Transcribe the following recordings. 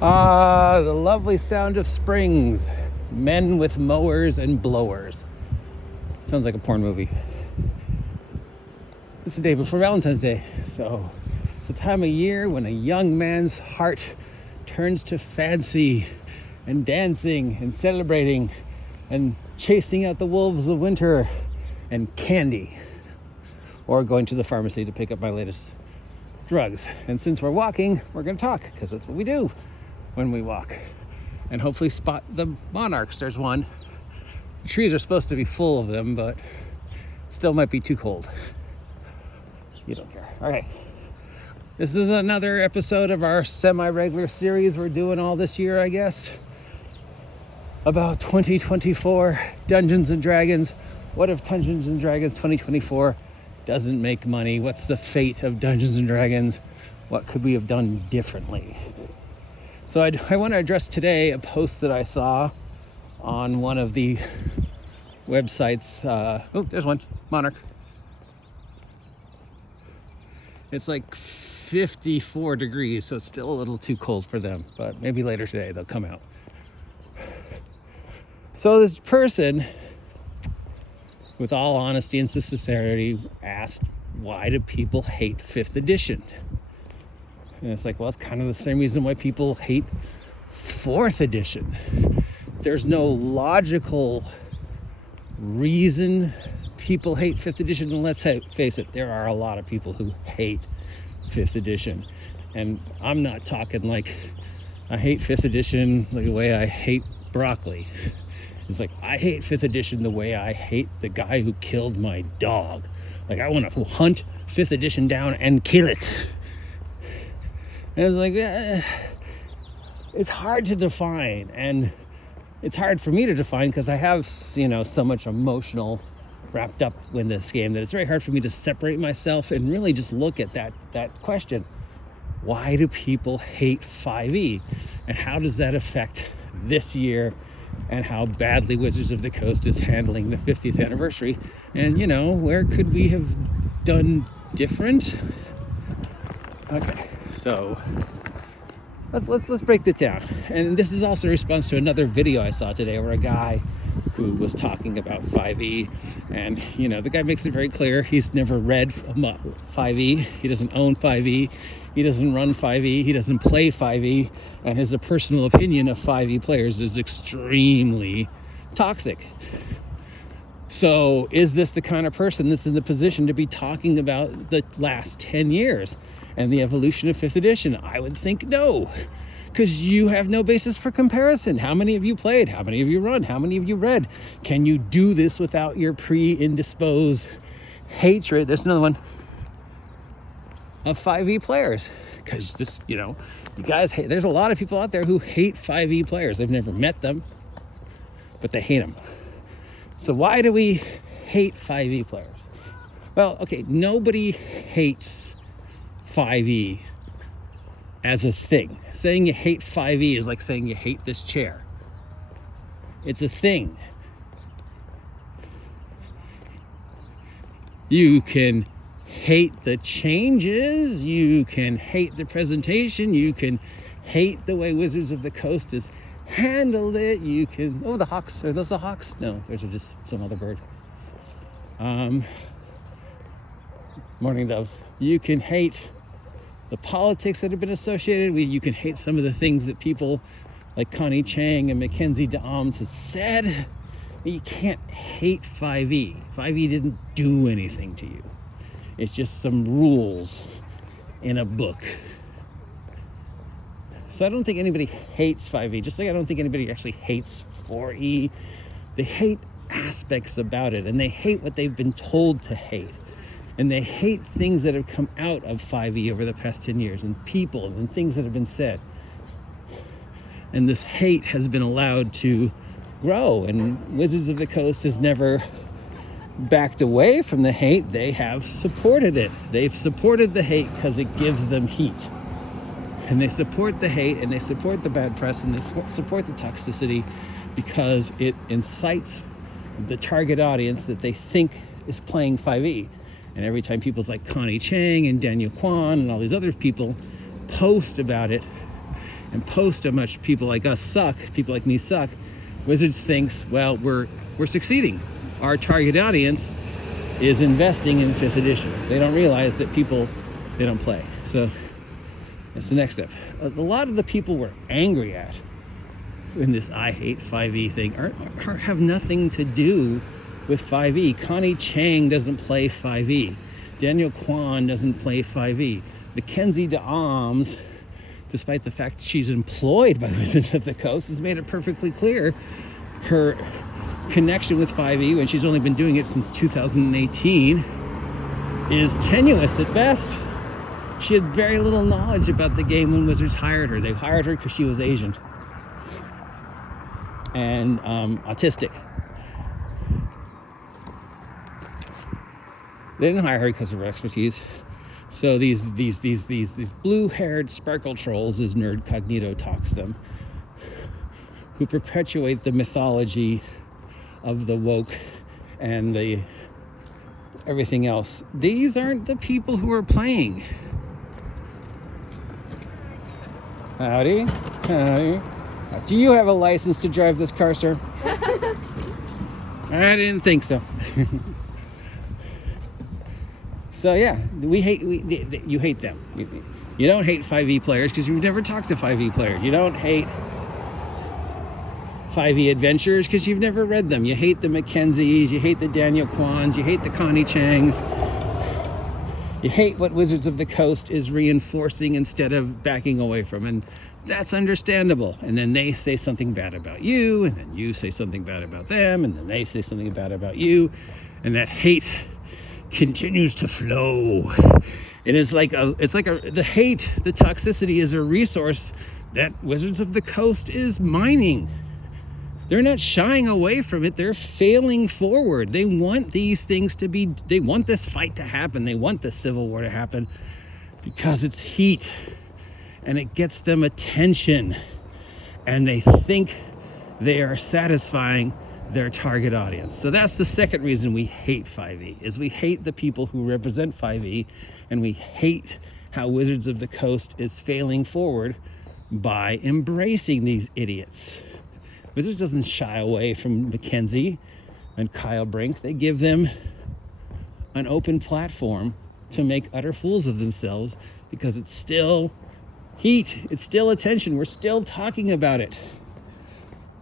The lovely sound of springs. Men with mowers and blowers. Sounds like a porn movie. It's the day before Valentine's Day, so it's a time of year when a young man's heart turns to fancy and dancing and celebrating and chasing out the wolves of winter and candy, or going to the pharmacy to pick up my latest drugs. And since we're walking, we're going to talk, because that's what we do when we walk, and hopefully spot the monarchs. There's one. The trees are supposed to be full of them, but it still might be too cold. You don't care. All right, this is another episode of our semi-regular series we're doing all this year, I guess, about 2024 Dungeons and Dragons. What if Dungeons and Dragons 2024 doesn't make money? What's the fate of Dungeons and Dragons? What could we have done differently? So I want to address today a post that I saw on one of the websites. Oh, there's one, Monarch. It's like 54 degrees, so it's still a little too cold for them, but maybe later today they'll come out. So this person, with all honesty and sincerity, asked, why do people hate 5th edition? And it's like, well, it's kind of the same reason why people hate 4th edition. There's no logical reason people hate 5th edition. And let's face it, there are a lot of people who hate 5th edition. And I'm not talking like I hate 5th edition the way I hate broccoli. It's like, I hate 5th edition the way I hate the guy who killed my dog. Like, I want to hunt 5th edition down and kill it. And it's like, it's hard to define, and it's hard for me to define because I have, so much emotional wrapped up in this game that it's very hard for me to separate myself and really just look at that question. Why do people hate Fivee? And how does that affect this year and how badly Wizards of the Coast is handling the 50th anniversary? And, where could we have done different? Okay, so let's break this down. And this is also a response to another video I saw today where a guy who was talking about Fivee, and the guy makes it very clear he's never read Fivee, he doesn't own Fivee, he doesn't run Fivee, he doesn't play Fivee, and his personal opinion of Fivee players is extremely toxic. So is this the kind of person that's in the position to be talking about the last 10 years and the evolution of 5th edition? I would think no, because you have no basis for comparison. How many of you played? How many of you run? How many of you read? Can you do this without your pre-indisposed hatred? There's another one of 5e players, because this, you guys hate. There's a lot of people out there who hate 5e players. They've never met them, but they hate them. So why do we hate 5e players? Well, okay, nobody hates 5e as a thing. Saying you hate 5e is like saying you hate this chair. It's a thing. You can hate the changes, you can hate the presentation, you can hate the way Wizards of the Coast has handled it, you can... Oh, the hawks. Are those the hawks? No, those are just some other bird. Mourning doves. You can hate the politics that have been associated with, you can hate some of the things that people like Connie Chang and Mackenzie Dahms has said, but you can't hate 5e. 5e didn't do anything to you. It's just some rules in a book. So I don't think anybody hates 5e, just like I don't think anybody actually hates 4e. They hate aspects about it, and they hate what they've been told to hate. And they hate things that have come out of 5e over the past 10 years, and people and things that have been said. And this hate has been allowed to grow, and Wizards of the Coast has never backed away from the hate. They have supported it. They've supported the hate because it gives them heat. And they support the hate, and they support the bad press, and they support the toxicity because it incites the target audience that they think is playing 5e. And every time people like Connie Chang and Daniel Kwan and all these other people post about it, and post how much people like us suck, people like me suck, Wizards thinks, well, we're succeeding. Our target audience is investing in 5th edition. They don't realize that they don't play. So that's the next step. A lot of the people we're angry at in this I hate 5e thing have nothing to do with 5e. Connie Chang doesn't play 5e. Daniel Kwan doesn't play 5e. Mackenzie DeArms, despite the fact she's employed by Wizards of the Coast, has made it perfectly clear her connection with 5e, when she's only been doing it since 2018, is tenuous at best. She had very little knowledge about the game when Wizards hired her. They hired her because she was Asian and autistic. They didn't hire her because of her expertise. So these blue-haired sparkle trolls, as Nerd Cognito talks them, who perpetuate the mythology of the woke and the everything else. These aren't the people who are playing. Howdy. Howdy. Do you have a license to drive this car, sir? I didn't think so. So yeah, you hate them. You don't hate 5e players because you've never talked to 5e players. You don't hate 5e adventurers because you've never read them. You hate the Mackenzies, you hate the Daniel Kwans, you hate the Connie Changs. You hate what Wizards of the Coast is reinforcing instead of backing away from. And that's understandable. And then they say something bad about you, and then you say something bad about them, and then they say something bad about you. And that hate continues to flow. The hate, the toxicity is a resource that Wizards of the Coast is mining. They're not shying away from it. They're failing forward. They want these things to be, they want this fight to happen. They want this civil war to happen because it's heat and it gets them attention. And they think they are satisfying their target audience. So that's the second reason we hate 5e, is we hate the people who represent 5e, and we hate how Wizards of the Coast is failing forward by embracing these idiots. Wizards doesn't shy away from Mackenzie and Kyle Brink. They give them an open platform to make utter fools of themselves because it's still heat, it's still attention, we're still talking about it.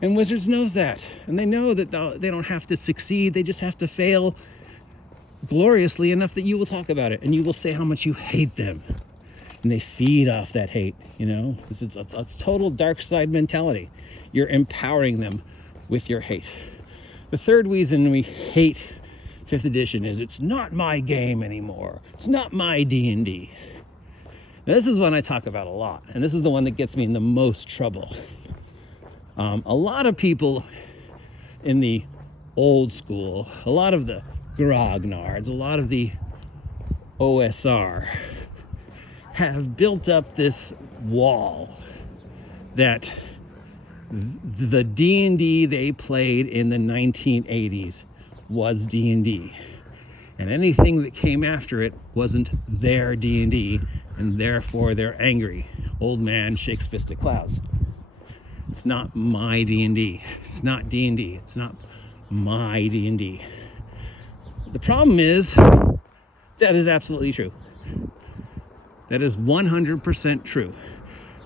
And Wizards knows that, and they know that they don't have to succeed, they just have to fail gloriously enough that you will talk about it and you will say how much you hate them. And they feed off that hate, it's total dark side mentality. You're empowering them with your hate. The third reason we hate 5th edition is it's not my game anymore. It's not my D&D. Now, this is one I talk about a lot, and this is the one that gets me in the most trouble. A lot of people in the old school, a lot of the grognards, a lot of the OSR have built up this wall that the D&D they played in the 1980s was D&D, and anything that came after it wasn't their D&D, and therefore they're angry. Old man shakes fist at clouds. It's not my D&D. It's not D&D. It's not my D&D. The problem is that is absolutely true. That is 100% true.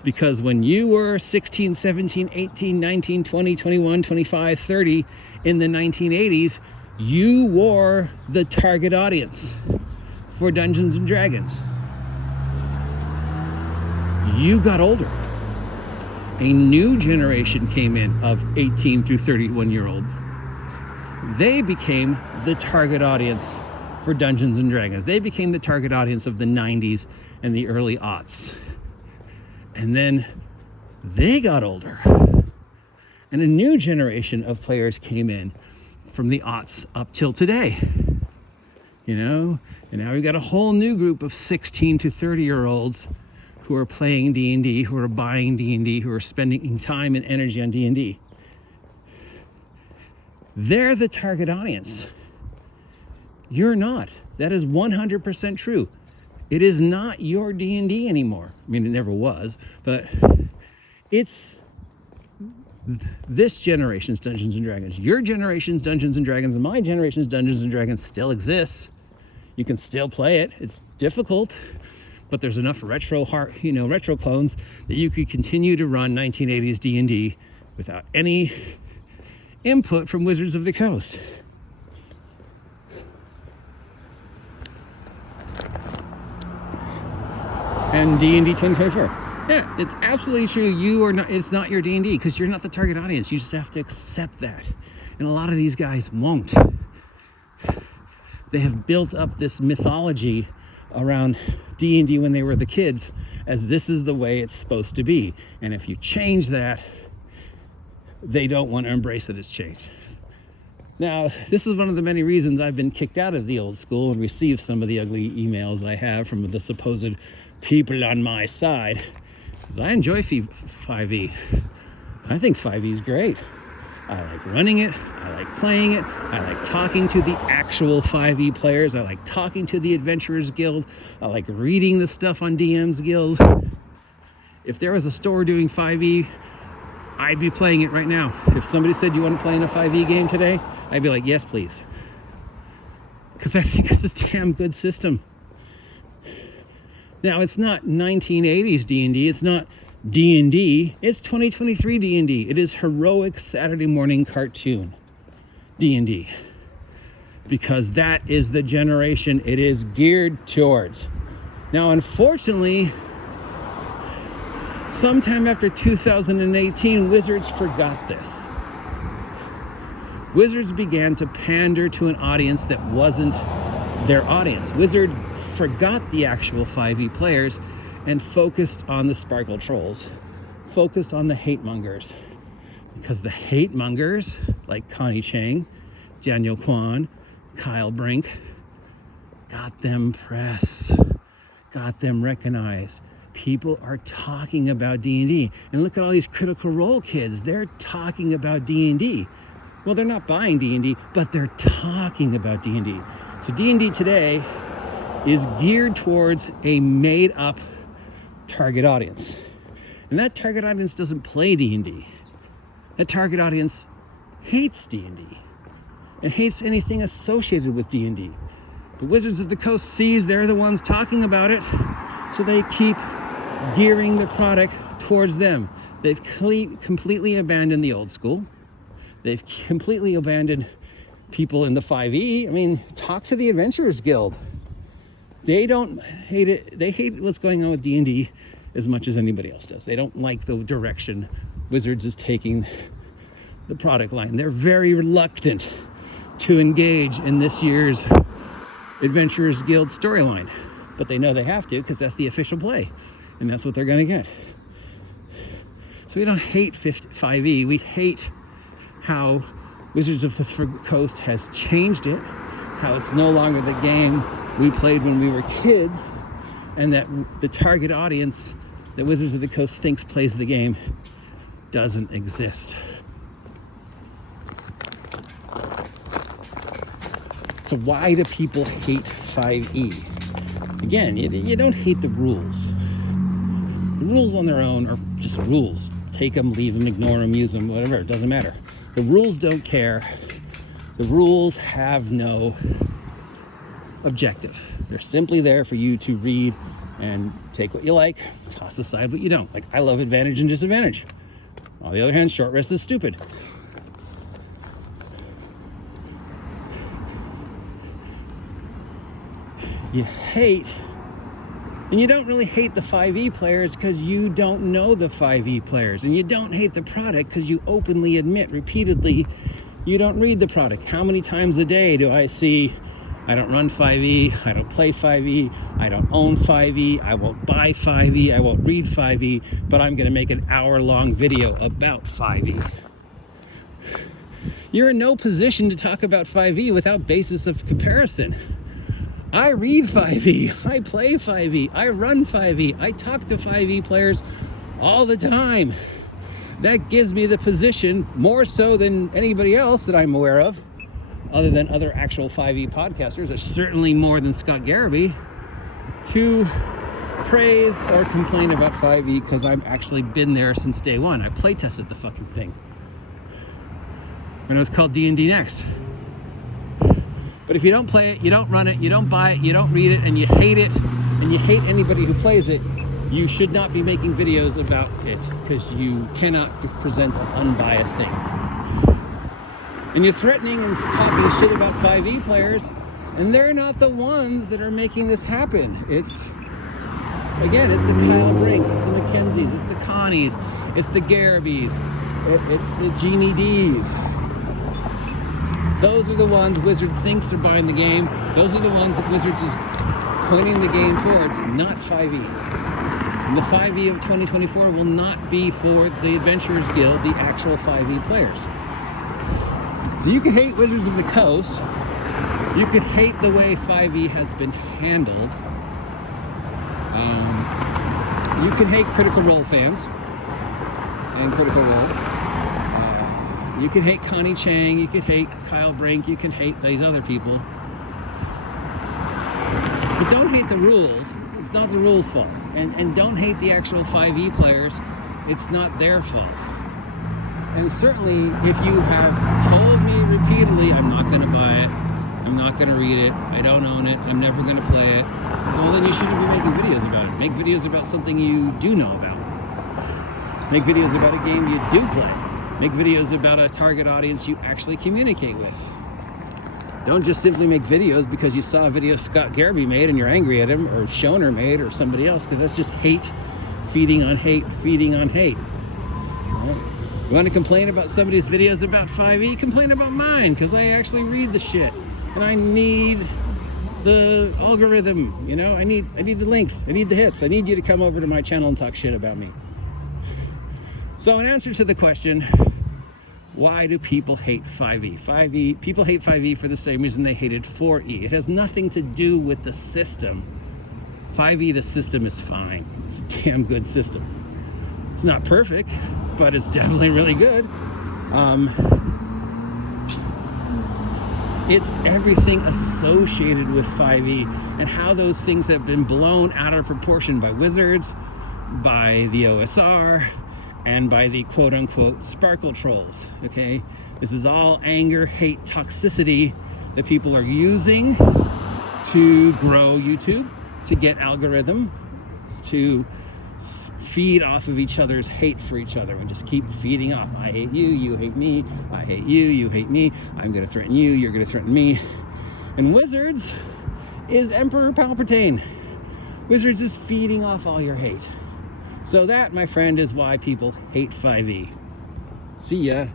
Because when you were 16, 17, 18, 19, 20, 21, 25, 30 in the 1980s, you were the target audience for Dungeons and Dragons. You got older. A new generation came in of 18 through 31-year-olds. They became the target audience for Dungeons and Dragons. They became the target audience of the 90s and the early aughts. And then they got older. And a new generation of players came in from the aughts up till today. And now we've got a whole new group of 16 to 30-year-olds who are playing D&D, who are buying D&D, who are spending time and energy on D&D. They're the target audience. You're not. That is 100% true. It is not your D&D anymore. I mean, it never was, but It's this generation's Dungeons and Dragons. Your generation's Dungeons and Dragons and my generation's Dungeons and Dragons still exists. You can still play it. It's difficult, but there's enough retro clones that you could continue to run 1980s D&D without any input from Wizards of the Coast. And D&D 2024. Yeah, it's absolutely true. It's not your D&D because you're not the target audience. You just have to accept that. And a lot of these guys won't. They have built up this mythology around D&D when they were the kids as this is the way it's supposed to be. And if you change that, they don't want to embrace that it's changed. Now, this is one of the many reasons I've been kicked out of the old school and received some of the ugly emails I have from the supposed people on my side. Because I enjoy Fivee. I think Fivee is great. I like running it. I like playing it. I like talking to the actual 5e players. I like talking to the Adventurers Guild. I like reading the stuff on DM's Guild. If there was a store doing 5e, I'd be playing it right now. If somebody said, you want to play in a 5e game today? I'd be like, yes, please. Because I think it's a damn good system. Now, it's not 1980s D&D. It's not D&D. It's 2023 D&D. It is heroic Saturday morning cartoon D&D. Because that is the generation it is geared towards. Now, unfortunately, sometime after 2018, Wizards forgot this. Wizards began to pander to an audience that wasn't their audience. Wizard forgot the actual 5e players and focused on the Sparkle Trolls, focused on the hate mongers. Because the hate mongers, like Connie Chang, Daniel Kwan, Kyle Brink, got them press, got them recognized. People are talking about D&D. And look at all these Critical Role kids. They're talking about D&D. Well, they're not buying D&D, but they're talking about D&D. So D&D today is geared towards a made-up target audience. And that target audience doesn't play D&D. That target audience hates D&D and hates anything associated with D&D. The Wizards of the Coast sees they're the ones talking about it, so they keep gearing the product towards them. They've completely abandoned the old school. They've completely abandoned people in the 5e. I mean, talk to the Adventurers Guild. They don't hate it. They hate what's going on with D&D as much as anybody else does. They don't like the direction Wizards is taking the product line. They're very reluctant to engage in this year's Adventurers Guild storyline. But they know they have to because that's the official play. And that's what they're going to get. So we don't hate 5e. We hate how Wizards of the Coast has changed it, how it's no longer the game we played when we were kids, and that the target audience that Wizards of the Coast thinks plays the game doesn't exist. So why do people hate 5e? Again, you don't hate the rules. The rules on their own are just rules. Take them, leave them, ignore them, use them, whatever, it doesn't matter. The rules don't care. The rules have no objective. They're simply there for you to read and take what you like, toss aside what you don't. Like, I love advantage and disadvantage. On the other hand, short rest is stupid. You hate, and you don't really hate the 5e players because you don't know the 5e players, and you don't hate the product because you openly admit repeatedly you don't read the product. How many times a day do I see, I don't run 5e, I don't play 5e, I don't own 5e, I won't buy 5e, I won't read 5e, but I'm going to make an hour-long video about 5e. You're in no position to talk about 5e without basis of comparison. I read 5e, I play 5e, I run 5e, I talk to 5e players all the time. That gives me the position, more so than anybody else that I'm aware of, other than other actual 5e podcasters, or certainly more than Scott Garrity, to praise or complain about Fivee because I've actually been there since day one. I play tested the fucking thing when it was called D&D Next. But if you don't play it, you don't run it, you don't buy it, you don't read it, and you hate it, and you hate anybody who plays it, you should not be making videos about it because you cannot present an unbiased thing. And you're threatening and talking shit about 5e players, and they're not the ones that are making this happen. It's, again, it's the Kyle Brinks, it's the Mackenzies, it's the Connies, it's the Garabys, it's the Jeannie D's. Those are the ones Wizard thinks are buying the game. Those are the ones that Wizards is pointing the game towards, not 5e. And the 5e of 2024 will not be for the Adventurers Guild, the actual 5e players. So you can hate Wizards of the Coast. You could hate the way 5e has been handled. You can hate Critical Role fans and Critical Role. You can hate Connie Chang, you can hate Kyle Brink, you can hate these other people. But don't hate the rules. It's not the rules' fault. And don't hate the actual 5e players. It's not their fault. And certainly, if you have told me repeatedly, I'm not going to buy it, I'm not going to read it, I don't own it, I'm never going to play it, well, then you shouldn't be making videos about it. Make videos about something you do know about. Make videos about a game you do play. Make videos about a target audience you actually communicate with. Don't just simply make videos because you saw a video Scott Garabay made and you're angry at him, or Shoner made, or somebody else, because that's just hate, feeding on hate, feeding on hate. Right? You want to complain about somebody's videos about 5e? Complain about mine, because I actually read the shit. And I need the algorithm, you know? I need the links, I need the hits. I need you to come over to my channel and talk shit about me. So in answer to the question, why do people hate 5e? People hate 5e for the same reason they hated 4e. It has nothing to do with the system. 5e, the system is fine. It's a damn good system. It's not perfect, but it's definitely really good. It's everything associated with 5e and how those things have been blown out of proportion by Wizards, by the OSR, and by the quote-unquote sparkle trolls. Okay, this is all anger, hate, toxicity that people are using to grow YouTube, to get algorithm, to feed off of each other's hate for each other, and just keep feeding off. I hate you, you hate me, I hate you, you hate me, I'm gonna threaten you, you're gonna threaten me. And Wizards is Emperor Palpatine. Wizards is feeding off all your hate. So that, my friend, is why people hate 5e. See ya.